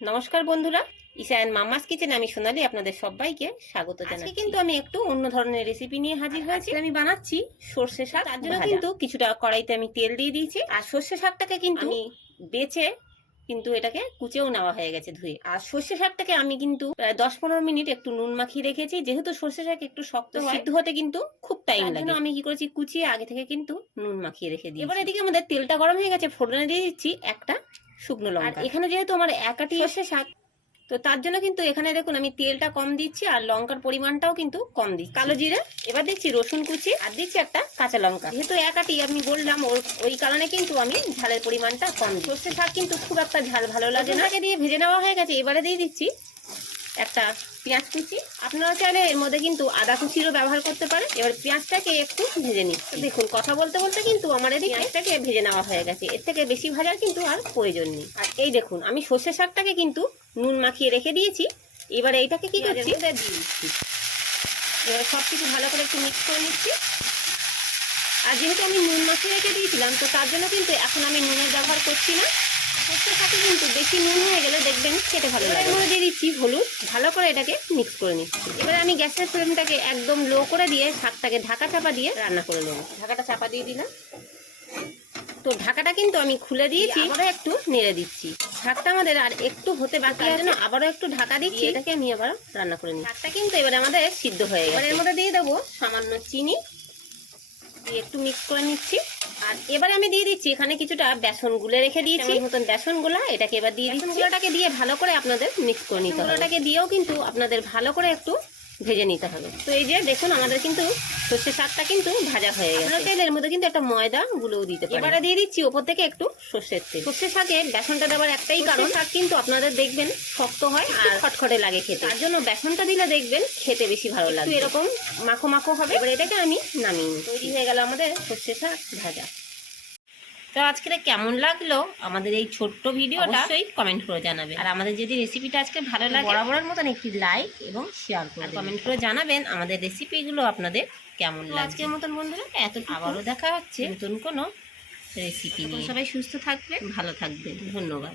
নমস্কার বন্ধুরা ইসায়ন mamma's kitchen আমি সোনালি আপনাদের সবাইকে স্বাগত জানাচ্ছি। কিন্তু আমি একটু অন্য ধরনের রেসিপি নিয়ে হাজির হয়েছি। আমি বানাচ্ছি সর্ষে শাক তার জন্য কিন্তু কিছুটা কড়াইতে আমি তেল দিয়ে দিয়েছি। আর সর্ষে শাকটাকে কিন্তু আমি বেছে কিন্তু এটাকে কুচেও নেওয়া হয়ে গেছে ধুয়ে। আর সর্ষে শাকটাকে আমি কিন্তু প্রায় দশ পনেরো মিনিট একটু নুন মাখিয়ে রেখেছি। যেহেতু সর্ষে শাক একটু শক্ত সিদ্ধ হতে কিন্তু খুব টাইম লাগে। আমি কি করেছি কুচিয়ে আগে থেকে কিন্তু নুন মাখিয়ে রেখে দিই এবার এদিকে আমাদের তেলটা গরম হয়ে গেছে ফোড়নে দিয়ে দিচ্ছি একটা শুকনো লঙ্কা। আর এখানে যেহেতু আমার একাটি সর্ষে শাক। তো তার জন্য কিন্তু এখানে দেখুন আমি তেলটা কম দিচ্ছি আর লঙ্কার পরিমাণটাও কিন্তু কম দিচ্ছি। কালো জিরে এবার দিচ্ছি রসুন কুচি আর দিচ্ছি একটা কাঁচা লঙ্কা। যেহেতু একাটি আমি বললাম ওই কারণে কিন্তু আমি ঝালের পরিমাণটা কম সর্ষে শাক কিন্তু খুব একটা ঝাল ভালো লাগে না। দিয়ে ভেজে নেওয়া হয়ে গেছে এবারে দিয়ে দিচ্ছি একটা পেঁয়াজ কুচি। আপনারা চাইলে এর মধ্যে কিন্তু আদা কুচিরও ব্যবহার করতে পারেন। এবার পেঁয়াজটাকে একটু ভেজে নিচ্ছি। দেখুন কথা বলতে বলতে কিন্তু আমার এদিকে পেঁয়াজটাকে ভেজে নেওয়া হয়ে গেছে। এর থেকে বেশি ভাজার কিন্তু আর প্রয়োজন নেই। আর এই দেখুন আমি সর্ষে শাকটাকে কিন্তু নুন মাখিয়ে রেখে দিয়েছি। এবার এইটাকে কি করছি? দিয়ে দিচ্ছি। এবার সব কিছু ভালো করে একটু মিক্স করে নিচ্ছি। আর যেহেতু আমি নুন মাখিয়ে রেখে দিয়েছিলাম তো তার জন্য কিন্তু এখন আমি নুনের ব্যবহার করছি না। সর্ষে শাকে কিন্তু বেশি নুন হয়ে গেলে দেখবেন খেতে ভালো লাগে। এর মধ্যে দিয়ে দিচ্ছি হলুদ ভালো করে এটাকে মিক্স করে নিচ্ছি। এবার আমি গ্যাসের ফ্লেমটাকে একদম লো করে দিয়ে শাকটাকে ঢাকা চাপা দিয়ে রান্না করে নেব। ঢাকাটা চাপা দিয়ে দিলাম। তো ঢাকাটা কিন্তু আমি খুলে দিয়েছি। আবারও একটু নেড়ে দিচ্ছি। শাকটা আমাদের আর একটু হতে বাকি আছে। না আবারও একটু ঢাকা দিচ্ছি। এটাকে আমি আবার রান্না করে নিই শাকটা কিন্তু এবারে আমাদের সিদ্ধ হয়ে গেছে। এবার এর মধ্যে দিয়ে দেবো সামান্য চিনি। দিয়ে একটু মিক্স করে নিচ্ছি। আর এবারে আমি দিয়ে দিচ্ছি এখানে কিছুটা বেসন গুলে রেখে দিয়েছি। মতন বেসনগুলা এটাকে এবার দিয়ে দিচ্ছি। গুলোটাকে দিয়ে ভালো করে আপনাদের মিক্স করে নিতে হবে। গুলোটাকে দিয়েও কিন্তু আপনাদের ভালো করে একটু ভেজে নিতে হবে। তো এই যে দেখুন আমাদের কিন্তু সর্ষে শাকটা কিন্তু ভাজা হয়ে গেছে। চাইলে মধ্যে কিন্তু একটা ময়দা গুলোও দিতে পারেন। এবারে দিয়ে দিচ্ছি ওপর থেকে একটু সর্ষের তেল। সর্ষে শাকে বেসনটা দেওয়ার একটাই কারণ শাক কিন্তু আপনাদের দেখবেন শক্ত হয় আর খটখটে লাগে খেতে। তার জন্য বেসনটা দিলে দেখবেন খেতে বেশি ভালো লাগে এরকম মাখো মাখো হবে। এবার এটাকে আমি নামিয়ে নিই। তৈরি হয়ে গেল আমাদের সর্ষে শাক ভাজা। তো আজকে কেমন লাগল? আমাদের এই ছোট্ট ভিডিওটা অবশ্যই কমেন্ট করে জানাবেন। আর আমাদের যদি রেসিপিটা আজকে ভালো লাগে বরাবরের মতন একটি লাইক এবং শেয়ার করে কমেন্ট করে জানাবেন আমাদের রেসিপিগুলো আপনাদের কেমন লাগে আজকের মতন বন্ধুরা এত আবারও দেখা হচ্ছে নতুন কোনো রেসিপি নিয়ে। সবাই সুস্থ থাকবে ভালো থাকবে ধন্যবাদ।